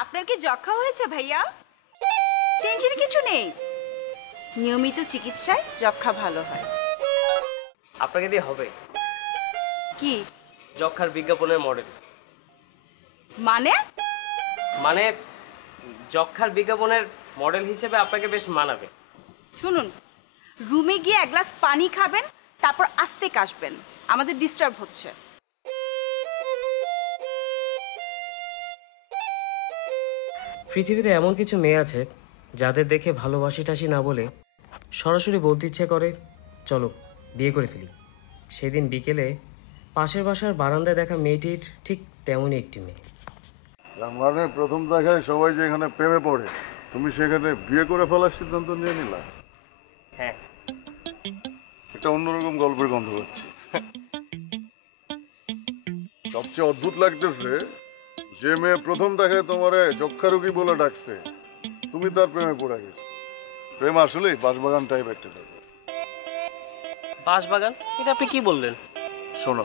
আপনার কি যক্ষা হয়েছে ভাইয়া? টেনশনে কিছু নেই, নিয়মিত চিকিৎসায় যক্ষা ভালো হয়। আপনাকে দিয়ে হবে কি যক্ষার বিজ্ঞাপনের মডেল? মানে? মানে যক্ষার বিজ্ঞাপনের মডেল হিসেবে আপনাকে বেশ মানাবে। শুনুন, রুমে গিয়ে এক গ্লাস পানি খাবেন, তারপর আস্তে কাশবেন, আমাদের ডিস্টার্ব হচ্ছে। পৃথিবীতে এমন কিছু মেয়ে আছে যাদের দেখে ভালোবাসি টাসি না বলে সরাসরি বলতে ইচ্ছে করে চলো বিয়ে করে ফেলি। সেদিন বিকেলে পাশের বাসার বারান্দায় দেখা মেয়েটির ঠিক তেমনই একটি মেয়ে। মানে প্রথম দেখায় সবাই যেখানে প্রেমে পড়ে, তুমি সেখানে বিয়ে করে ফেলার সিদ্ধান্ত নিয়ে নিলা? হ্যাঁ, এটা অন্যরকম গল্পের গন্ধ পাচ্ছি। সবচেয়ে অদ্ভুত লাগতেছে, যে মেয়ে প্রথম দেখায় তোমারে যক্ষা রোগী বলে ডাকছে, তুমি তার প্রেমে পড়ে গেছো। প্রেম আসলেই বাঁশবাগান টাইপ একটা ব্যাপার। বাঁশবাগান? এটা আপনি কি বললেন? শোনো,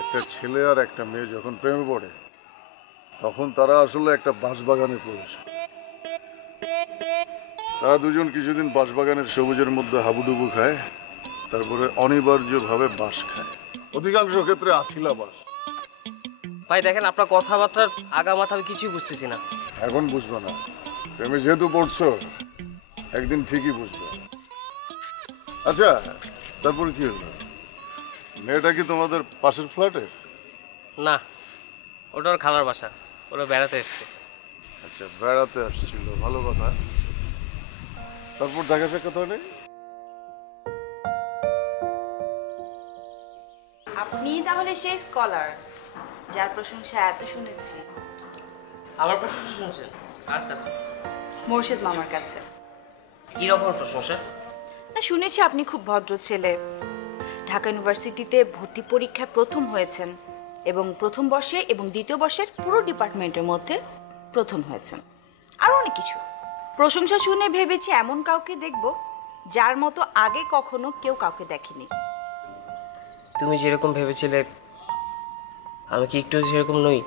একটা ছেলে আর একটা মেয়ে যখন প্রেমে পড়ে তখন তারা আসলে একটা বাঁশবাগানে প্রবেশ করে। তারা দুজন কিছুদিন বাঁশবাগানের সবুজের মধ্যে হাবুডুবু খায়, তারপরে অনিবার্যভাবে বাঁশ খায়। অধিকাংশ ক্ষেত্রে আছিলা বাঁশ। ভাই দেখেন, আপনার কথাবার্তার আগা মাথা আমি কিছুই বুঝতেছি না। এখন বুঝবো না, প্রেমে যেহেতু পড়ছো একদিন ঠিকই বুঝবে। আচ্ছা, তারপরে কি হলো? মেয়েটা কি তোমাদের পাশের ফ্ল্যাটের? না, ওটা ওর খালার বাসা, ওরা বেড়াতে এসছে। আচ্ছা, বেড়াতে আসছিল, ভালো কথা। তারপর দেখা সাক্ষাৎ হয় নাই? আপনি তাহলে সেই স্কলার যার প্রশংসা এত শুনেছি। আমার প্রশংসা শুনছেন? কার কাছে? মোর্শেদ মামার কাছে। কি রকম প্রশংসা? না, শুনেছি আপনি খুব ভদ্র ছেলে, ঢাকা ইউনিভার্সিটিতে ভর্তি পরীক্ষায় প্রথম হয়েছেন এবং প্রথম বর্ষে এবং দ্বিতীয় বর্ষের পুরো ডিপার্টমেন্টের মধ্যে প্রথম হয়েছেন, আরও অনেক কিছু। প্রশংসা শুনে ভেবেছি এমন কাউকে দেখব যার মতো আগে কখনো কেউ কাউকে দেখেনি। তুমি যেরকম ভেবেছিলে আমি কি একটু সেরকম নই?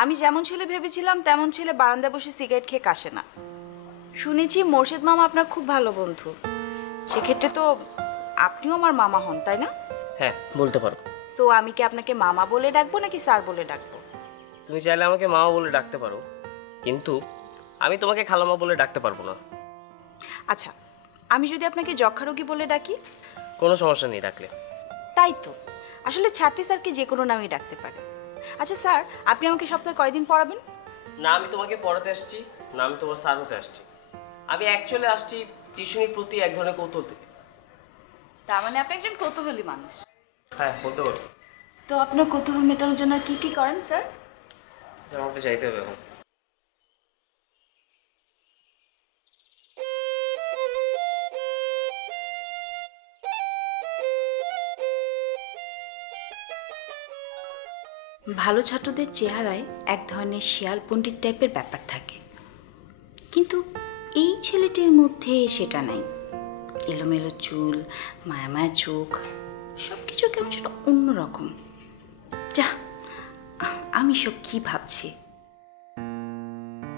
আমি যেমন ছেলে ভেবেছিলাম তেমন ছেলে বারান্দায় বসে সিগারেট খেয়ে কাশে না। শুনেছি মোর্শেদ মামা আপনার খুব ভালো বন্ধু, সেক্ষেত্রে তো আপনিও আমার মামা হন, তাই না? হ্যাঁ, বলতে পারো। তো আমি কি আপনাকে মামা বলে ডাকবো নাকি স্যার বলে ডাকবো? তুমি চাইলে আমাকে মামা বলে ডাকতে পারো, কিন্তু আমি তোমাকে খালামা বলে ডাকতে পারবো না। আচ্ছা, আমি যদি আপনাকে যক্ষা রোগী বলে ডাকি? কোনো সমস্যা নেই ডাকলে। তাই তো, আসলে ছাত্রী স্যারকে যে কোনো নামেই ডাকতে পারে। আচ্ছা স্যার, আপনি আমাকে সপ্তাহে কয়দিন পড়াবেন? না আমি তোমাকে পড়াতে আসছি, না আমি তোমার স্যার হতে আসছি। আমি অ্যাকচুয়ালি আসছি টিউশনির প্রতি এক ধরনের কৌতূহল থেকে। তার মানে আপনি একজন কৌতূহলী মানুষ। হ্যাঁ, বলতে পারো। তো আপনার কৌতূহল মেটানোর জন্য কি কি করেন স্যার? আমাকে যাইতে হবে এখন। ভালো ছাত্রদের চেহারায় এক ধরনের শিয়াল পণ্ডিত টাইপের ব্যাপার থাকে, কিন্তু এই ছেলেটির মধ্যে সেটা নাই। এলোমেলো চুল, মায়ামায়া চোখ, সব কিছু কেমন সেটা অন্যরকম। যা, আমি সব কি ভাবছি।